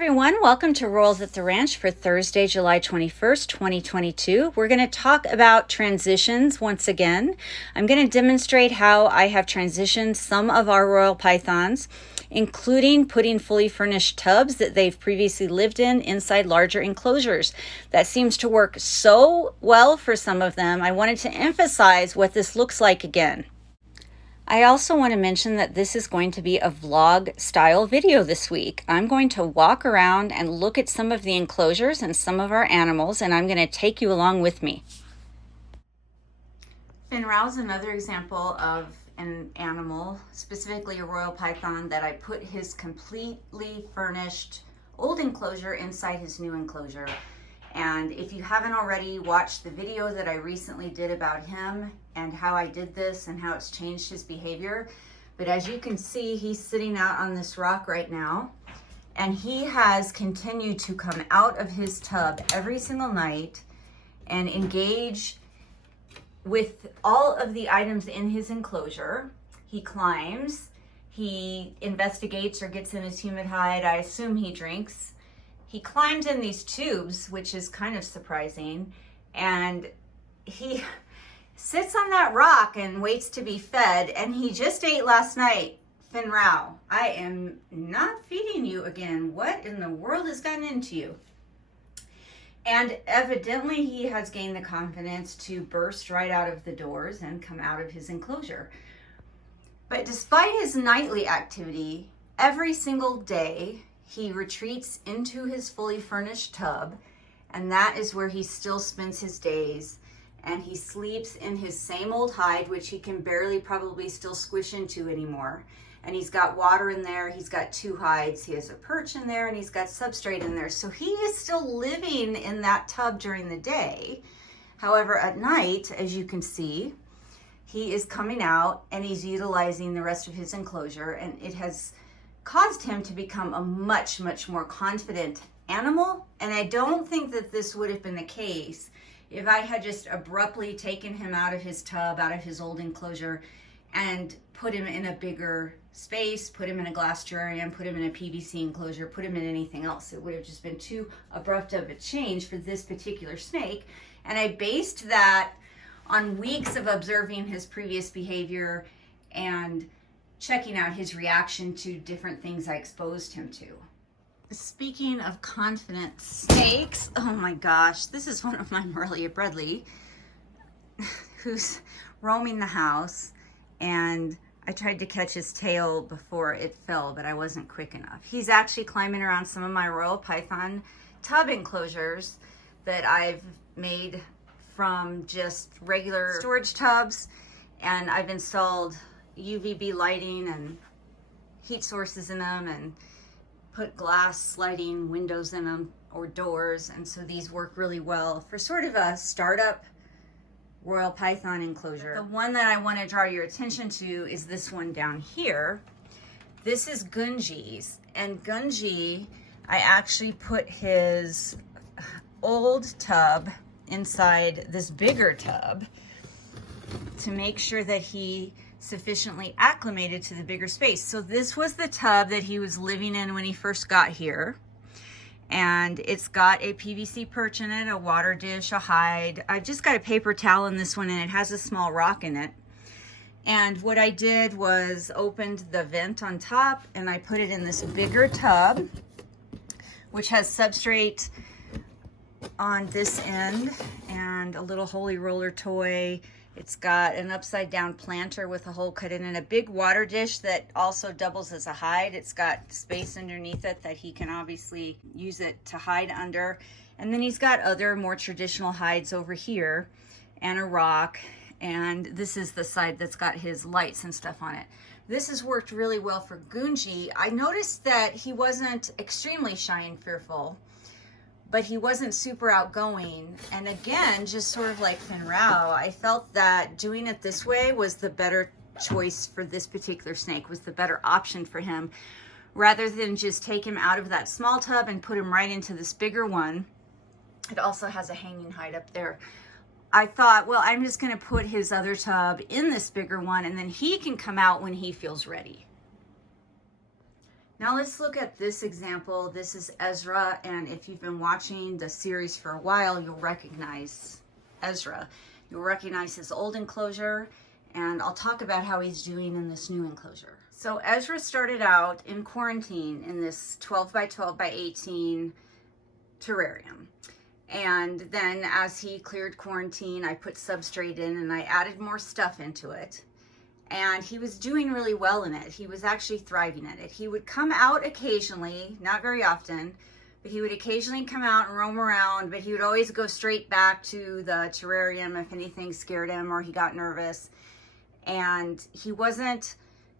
everyone, welcome to Rolls at the Ranch for Thursday, July 21st, 2022. We're going to talk about transitions once again. I'm going to demonstrate how I have transitioned some of our royal pythons, including putting fully furnished tubs that they've previously lived in inside larger enclosures. That seems to work so well for some of them. I wanted to emphasize what this looks like again. I also want to mention that this is going to be a vlog style video this week. I'm going to walk around and look at some of the enclosures and some of our animals, and I'm going to take you along with me. Fenrao is another example of an animal, specifically a royal python, that I put his completely furnished old enclosure inside his new enclosure. And if you haven't already watched the video that I recently did about him and how I did this and how it's changed his behavior, but as you can see, he's sitting out on this rock right now, and he has continued to come out of his tub every single night and engage with all of the items in his enclosure. He climbs, he investigates or gets in his humid hide. I assume he drinks. He climbs in these tubes, which is kind of surprising, and he sits on that rock and waits to be fed, and he just ate last night. Fenrao, I am not feeding you again. What in the world has gotten into you? And evidently he has gained the confidence to burst right out of the doors and come out of his enclosure. But despite his nightly activity, every single day, he retreats into his fully furnished tub, and that is where he still spends his days. And he sleeps in his same old hide, which he can barely probably still squish into anymore. And he's got water in there. He's got two hides. He has a perch in there, and he's got substrate in there. So he is still living in that tub during the day. However, at night, as you can see, he is coming out and he's utilizing the rest of his enclosure, and it has caused him to become a much, much more confident animal. And I don't think that this would have been the case if I had just abruptly taken him out of his tub, out of his old enclosure, and put him in a bigger space, put him in a glass terrarium, put him in a PVC enclosure, put him in anything else. It would have just been too abrupt of a change for this particular snake. And I based that on weeks of observing his previous behavior and checking out his reaction to different things I exposed him to. Speaking of confident snakes, oh my gosh, this is one of my MuRa Bradley who's roaming the house, and I tried to catch his tail before it fell, but I wasn't quick enough. He's actually climbing around some of my royal python tub enclosures that I've made from just regular storage tubs, and I've installed UVB lighting and heat sources in them and put glass sliding windows in them or doors. And so these work really well for sort of a startup royal python enclosure. The one that I want to draw your attention to is this one down here. This is Gunji's, and Gunji, I actually put his old tub inside this bigger tub to make sure that he sufficiently acclimated to the bigger space. So this was the tub that he was living in when he first got here, and it's got a PVC perch in it, a water dish, a hide. I've just got a paper towel in this one, and it has a small rock in it. And what I did was opened the vent on top, and I put it in this bigger tub, which has substrate on this end and a little holy roller toy. It's got an upside down planter with a hole cut in, and a big water dish that also doubles as a hide. It's got space underneath it that he can obviously use it to hide under. And then he's got other more traditional hides over here and a rock. And this is the side that's got his lights and stuff on it. This has worked really well for Gunji. I noticed that he wasn't extremely shy and fearful, but he wasn't super outgoing. And again, just sort of like Fenrao, I felt that doing it this way was the better choice for this particular snake, was the better option for him, rather than just take him out of that small tub and put him right into this bigger one. It also has a hanging hide up there. I thought, well, I'm just gonna put his other tub in this bigger one, and then he can come out when he feels ready. Now let's look at this example. This is Ezra, and if you've been watching the series for a while, you'll recognize Ezra. You'll recognize his old enclosure, and I'll talk about how he's doing in this new enclosure. So Ezra started out in quarantine in this 12 by 12 by 18 terrarium. And then as he cleared quarantine, I put substrate in and I added more stuff into it. And he was doing really well in it. He was actually thriving in it. He would come out occasionally, not very often, but he would occasionally come out and roam around, but he would always go straight back to the terrarium if anything scared him or he got nervous. And he wasn't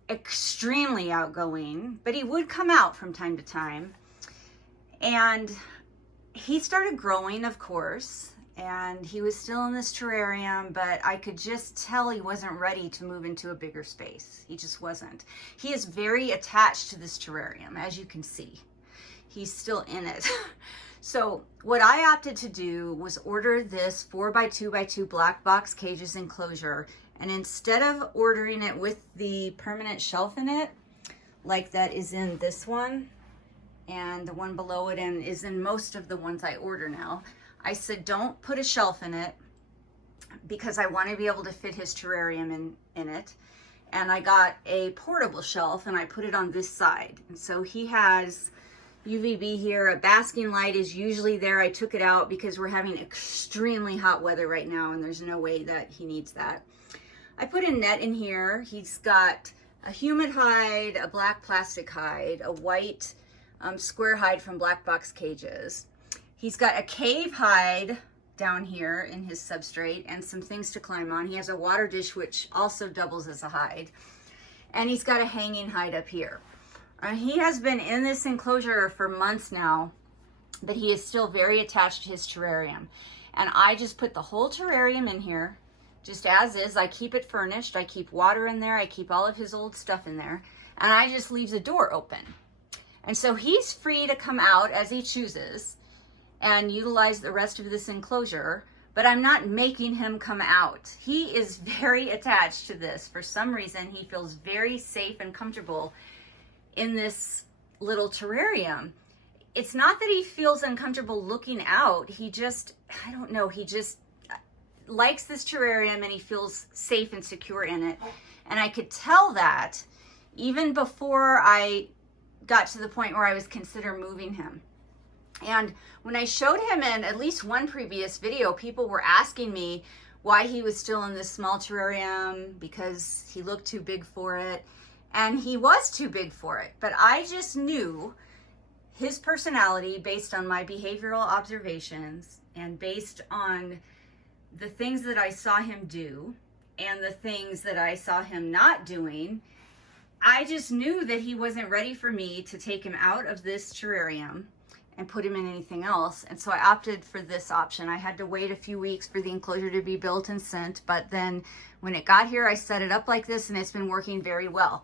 extremely outgoing, but he would come out from time to time. And he started growing, of course, and he was still in this terrarium, but I could just tell he wasn't ready to move into a bigger space. He just wasn't. He is very attached to this terrarium, as you can see. He's still in it. So what I opted to do was order this 4 by 2 by 2 black box cages enclosure, and instead of ordering it with the permanent shelf in it, like that is in this one, and the one below it, and is in most of the ones I order now, I said, don't put a shelf in it because I want to be able to fit his terrarium in it. And I got a portable shelf and I put it on this side. And so he has UVB here. A basking light is usually there. I took it out because we're having extremely hot weather right now and there's no way that he needs that. I put a net in here. He's got a humid hide, a black plastic hide, a white square hide from Black Box Cages. He's got a cave hide down here in his substrate and some things to climb on. He has a water dish, which also doubles as a hide. And he's got a hanging hide up here. He has been in this enclosure for months now, but he is still very attached to his terrarium. And I just put the whole terrarium in here, just as is. I keep it furnished. I keep water in there. I keep all of his old stuff in there. And I just leave the door open. And so he's free to come out as he chooses and utilize the rest of this enclosure, but I'm not making him come out. He is very attached to this. For some reason, he feels very safe and comfortable in this little terrarium. It's not that he feels uncomfortable looking out. He just, I don't know, he just likes this terrarium and he feels safe and secure in it. And I could tell that even before I got to the point where I was considering moving him. And when I showed him in at least one previous video, people were asking me why he was still in this small terrarium because he looked too big for it. And he was too big for it. But I just knew his personality based on my behavioral observations and based on the things that I saw him do and the things that I saw him not doing. I just knew that he wasn't ready for me to take him out of this terrarium and put him in anything else. And so I opted for this option. I had to wait a few weeks for the enclosure to be built and sent, but then when it got here, I set it up like this and it's been working very well.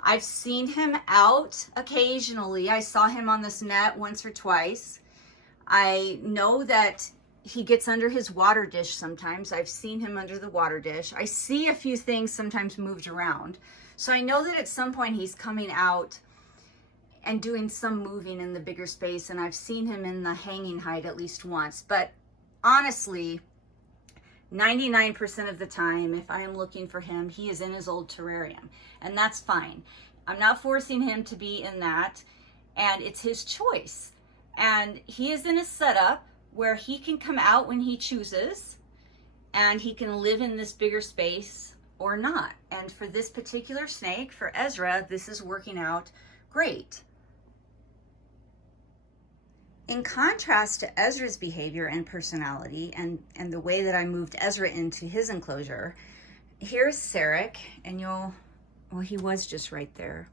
I've seen him out occasionally. I saw him on this net once or twice. I know that he gets under his water dish sometimes. I've seen him under the water dish. I see a few things sometimes moved around. So I know that at some point he's coming out and doing some moving in the bigger space, and I've seen him in the hanging hide at least once. But honestly, 99% of the time, if I am looking for him, he is in his old terrarium, and that's fine. I'm not forcing him to be in that, and it's his choice. And he is in a setup where he can come out when he chooses, and he can live in this bigger space or not. And for this particular snake, for Ezra, this is working out great. In contrast to Ezra's behavior and personality and the way that I moved Ezra into his enclosure, here's Serek, and well, he was just right there.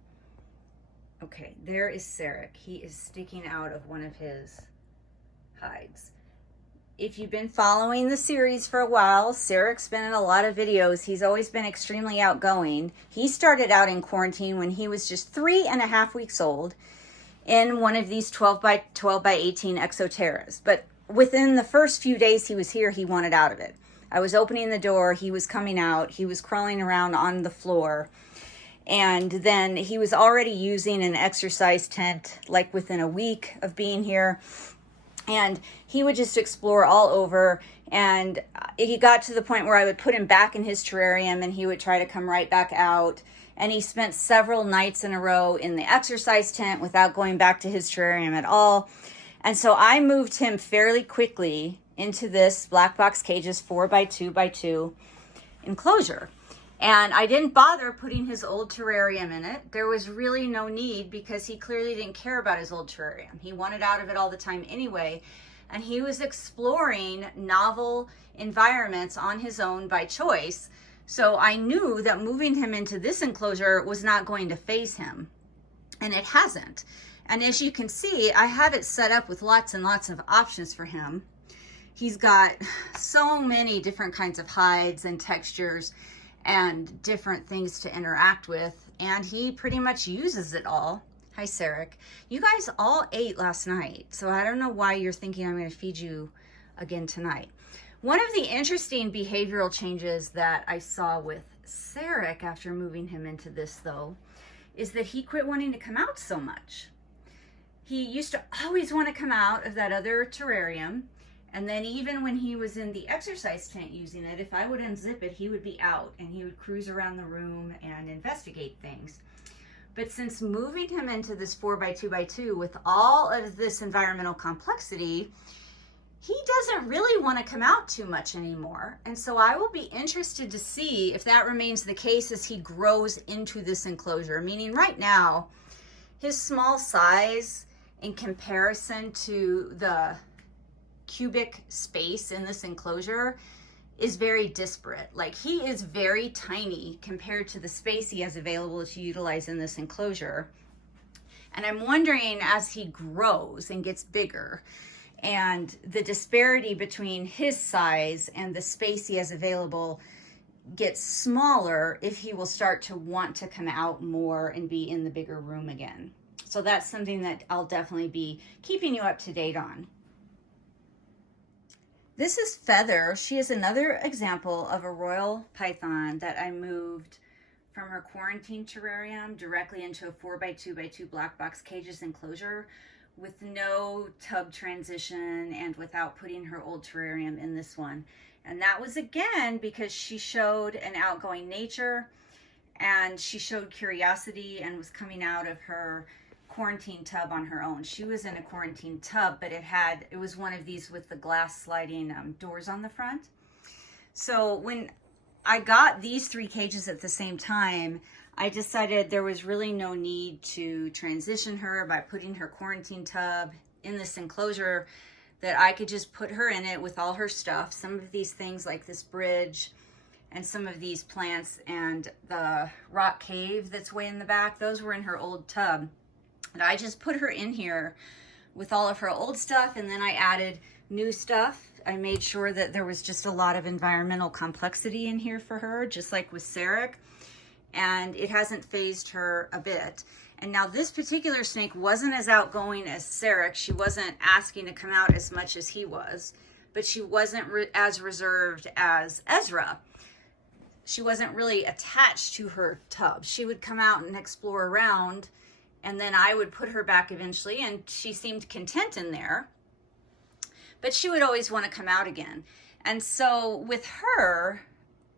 Okay, there is Serek. He is sticking out of one of his hides. If you've been following the series for a while, Serek's been in a lot of videos. He's always been extremely outgoing. He started out in quarantine when he was just 3.5 weeks old in one of these 12 by 12 by 18 exoterras. But within the first few days he was here, he wanted out of it. I was opening the door, he was coming out, he was crawling around on the floor. And then he was already using an exercise tent like within a week of being here. And he would just explore all over. And he got to the point where I would put him back in his terrarium and he would try to come right back out. And he spent several nights in a row in the exercise tent without going back to his terrarium at all. And so I moved him fairly quickly into this black box cages 4x2x2 enclosure. And I didn't bother putting his old terrarium in it. There was really no need because he clearly didn't care about his old terrarium. He wanted out of it all the time anyway. And he was exploring novel environments on his own by choice. So I knew that moving him into this enclosure was not going to faze him. And it hasn't. And as you can see, I have it set up with lots and lots of options for him. He's got so many different kinds of hides and textures and different things to interact with, and he pretty much uses it all. Hi, Serek. You guys all ate last night, so I don't know why you're thinking I'm going to feed you again tonight. One of the interesting behavioral changes that I saw with Serek after moving him into this, though, is that he quit wanting to come out so much. He used to always want to come out of that other terrarium. And then even when he was in the exercise tent using it, if I would unzip it, he would be out and he would cruise around the room and investigate things. But since moving him into this 4x2x2 with all of this environmental complexity, he doesn't really want to come out too much anymore. And so I will be interested to see if that remains the case as he grows into this enclosure. Meaning right now, his small size in comparison to the cubic space in this enclosure is very disparate. Like, he is very tiny compared to the space he has available to utilize in this enclosure. And I'm wondering, as he grows and gets bigger and the disparity between his size and the space he has available gets smaller, if he will start to want to come out more and be in the bigger room again. So that's something that I'll definitely be keeping you up to date on. This is Feather. She is another example of a royal python that I moved from her quarantine terrarium directly into a 4x2x2 black box cages enclosure with no tub transition and without putting her old terrarium in this one. And that was again because she showed an outgoing nature and she showed curiosity and was coming out of her quarantine tub on her own. She was in a quarantine tub, but it was one of these with the glass sliding doors on the front. So when I got these three cages at the same time, I decided there was really no need to transition her by putting her quarantine tub in this enclosure, that I could just put her in it with all her stuff. Some of these things like this bridge and some of these plants and the rock cave that's way in the back, those were in her old tub. And I just put her in here with all of her old stuff, and then I added new stuff. I made sure that there was just a lot of environmental complexity in here for her, just like with Serek, and it hasn't fazed her a bit. And now this particular snake wasn't as outgoing as Serek. She wasn't asking to come out as much as he was, but she wasn't as reserved as Ezra. She wasn't really attached to her tub. She would come out and explore around, and then I would put her back eventually, and she seemed content in there, but she would always want to come out again. And so with her,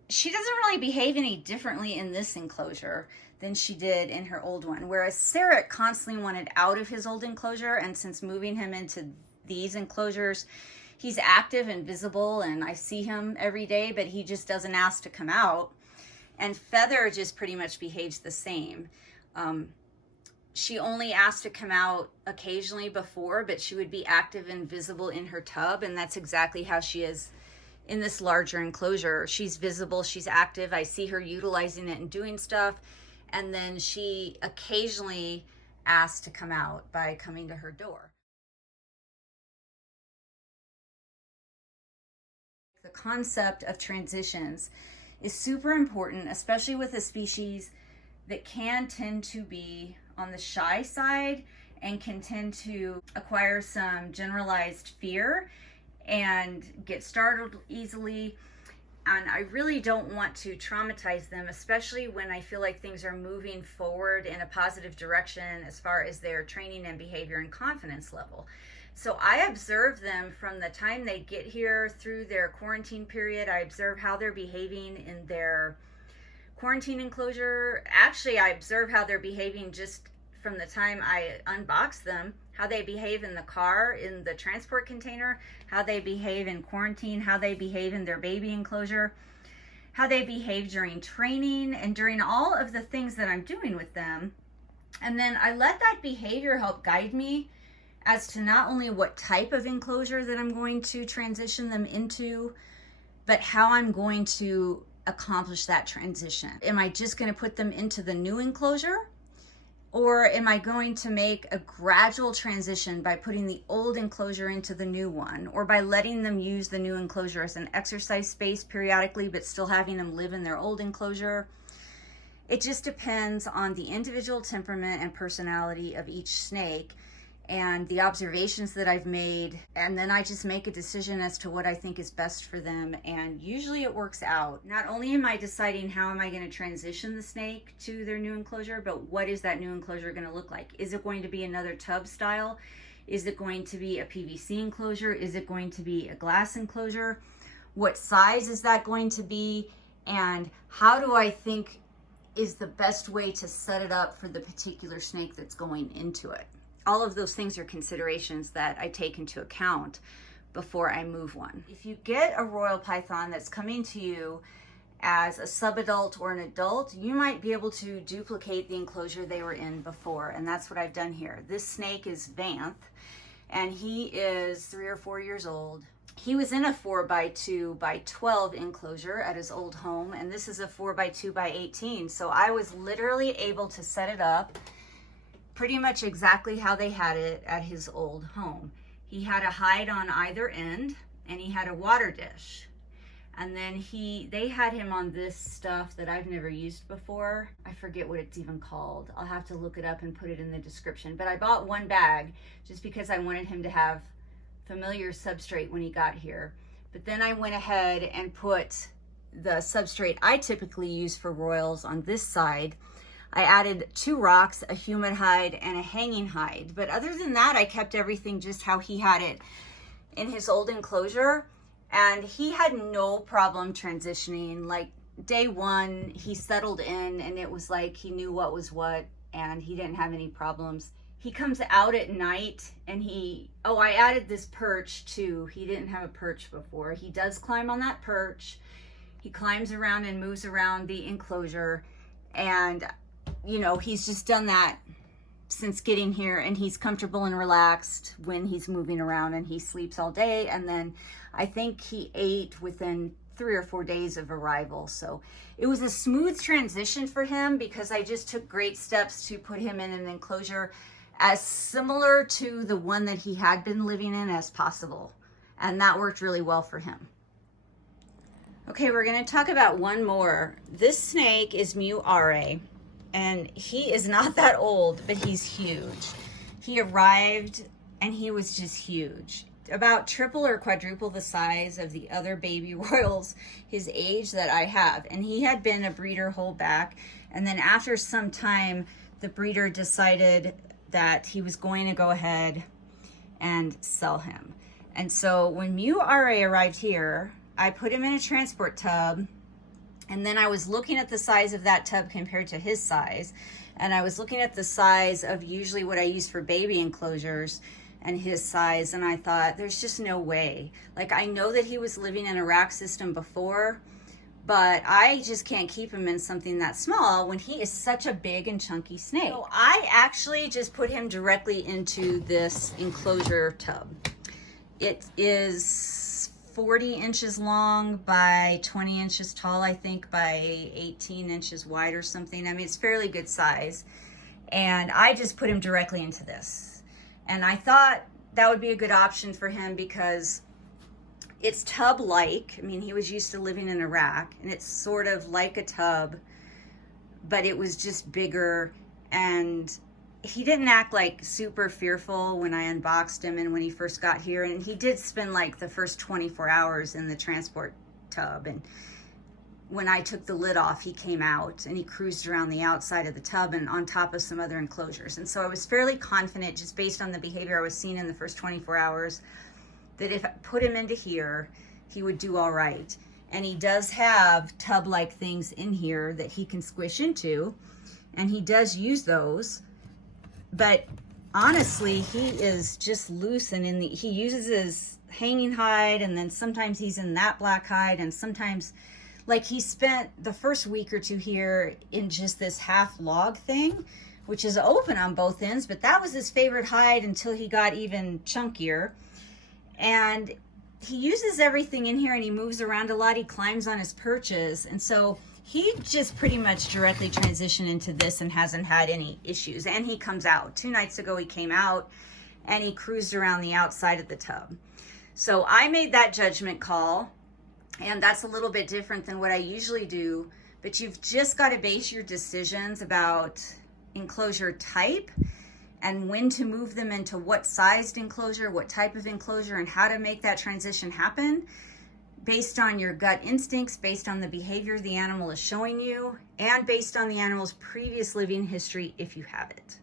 she doesn't really behave any differently in this enclosure than she did in her old one. Whereas Serek constantly wanted out of his old enclosure, and since moving him into these enclosures, he's active and visible, and I see him every day, but he just doesn't ask to come out. And Feather just pretty much behaves the same. She only asked to come out occasionally before, but she would be active and visible in her tub, and that's exactly how she is in this larger enclosure. She's visible, she's active, I see her utilizing it and doing stuff, and then she occasionally asks to come out by coming to her door. The concept of transitions is super important, especially with a species that can tend to be on the shy side and can tend to acquire some generalized fear and get startled easily. and I really don't want to traumatize them, especially when I feel like things are moving forward in a positive direction as far as their training and behavior and confidence level. So I observe them from the time they get here through their quarantine period. I observe how they're behaving in their quarantine enclosure. Actually, I observe how they're behaving just from the time I unbox them, how they behave in the car, in the transport container, how they behave in quarantine, how they behave in their baby enclosure, how they behave during training, and during all of the things that I'm doing with them. And then I let that behavior help guide me as to not only what type of enclosure that I'm going to transition them into, but how I'm going to accomplish that transition. Am I just going to put them into the new enclosure? Or am I going to make a gradual transition by putting the old enclosure into the new one, or by letting them use the new enclosure as an exercise space periodically, but still having them live in their old enclosure? It just depends on the individual temperament and personality of each snake and the observations that I've made. And then I just make a decision as to what I think is best for them. And usually it works out. Not only am I deciding how am I going to transition the snake to their new enclosure, but what is that new enclosure going to look like? Is it going to be another tub style? Is it going to be a PVC enclosure? Is it going to be a glass enclosure? What size is that going to be? And how do I think is the best way to set it up for the particular snake that's going into it? All of those things are considerations that I take into account before I move one. If you get a royal python that's coming to you as a subadult or an adult, you might be able to duplicate the enclosure they were in before, and that's what I've done here. This snake is Vanth, and he is 3 or 4 years old. He was in a 4x2x12 enclosure at his old home, and this is a 4x2x18, so I was literally able to set it up pretty much exactly how they had it at his old home. He had a hide on either end, and he had a water dish. And then they had him on this stuff that I've never used before. I forget what it's even called. I'll have to look it up and put it in the description. But I bought one bag just because I wanted him to have familiar substrate when he got here. But then I went ahead and put the substrate I typically use for royals on this side. I added 2 rocks, a humid hide, and a hanging hide. But other than that, I kept everything just how he had it in his old enclosure. And he had no problem transitioning. Like day 1, he settled in and it was like he knew what was what and he didn't have any problems. He comes out at night and I added this perch too. He didn't have a perch before. He does climb on that perch. He climbs around and moves around the enclosure, and you know, he's just done that since getting here, and he's comfortable and relaxed when he's moving around, and he sleeps all day. And then I think he ate within 3 or 4 days of arrival. So it was a smooth transition for him because I just took great steps to put him in an enclosure as similar to the one that he had been living in as possible. And that worked really well for him. Okay, we're going to talk about one more. This snake is MuRa. And he is not that old, but he's huge. He arrived and he was just huge. About triple or quadruple the size of the other baby royals his age that I have. And he had been a breeder holdback. And then after some time, the breeder decided that he was going to go ahead and sell him. And so when MuRa arrived here, I put him in a transport tub. And then I was looking at the size of that tub compared to his size. And I was looking at the size of usually what I use for baby enclosures and his size. And I thought, there's just no way. Like, I know that he was living in a rack system before, but I just can't keep him in something that small when he is such a big and chunky snake. So I actually just put him directly into this enclosure tub. It is 40 inches long by 20 inches tall, I think, by 18 inches wide or something. I mean, it's fairly good size. And I just put him directly into this. And I thought that would be a good option for him because it's tub-like. I mean, he was used to living in a rack, and it's sort of like a tub, but it was just bigger. And he didn't act like super fearful when I unboxed him and when he first got here. And he did spend like the first 24 hours in the transport tub. And when I took the lid off, he came out and he cruised around the outside of the tub and on top of some other enclosures. And so I was fairly confident, just based on the behavior I was seeing in the first 24 hours, that if I put him into here, he would do all right. And he does have tub-like things in here that he can squish into, and he does use those. But honestly, he is just loose, and he uses his hanging hide, and then sometimes he's in that black hide, and sometimes, like, he spent the first week or two here in just this half log thing, which is open on both ends, but that was his favorite hide until he got even chunkier. And he uses everything in here, and he moves around a lot. He climbs on his perches, and so he just pretty much directly transitioned into this and hasn't had any issues. And he comes out. 2 nights ago he came out and he cruised around the outside of the tub. So I made that judgment call, and that's a little bit different than what I usually do, but you've just got to base your decisions about enclosure type and when to move them into what sized enclosure, what type of enclosure, and how to make that transition happen based on your gut instincts, based on the behavior the animal is showing you, and based on the animal's previous living history if you have it.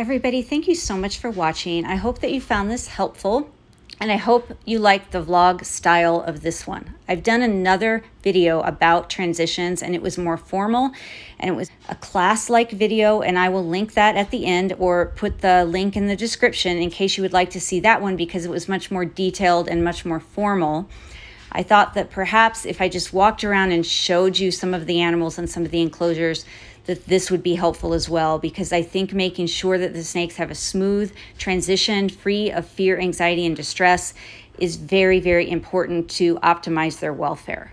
Everybody, thank you so much for watching. I hope that you found this helpful, and I hope you like the vlog style of this one. I've done another video about transitions, and it was more formal, and it was a class-like video, and I will link that at the end or put the link in the description in case you would like to see that one, because it was much more detailed and much more formal. I thought that perhaps if I just walked around and showed you some of the animals and some of the enclosures, that this would be helpful as well, because I think making sure that the snakes have a smooth transition, free of fear, anxiety, and distress is very, very important to optimize their welfare.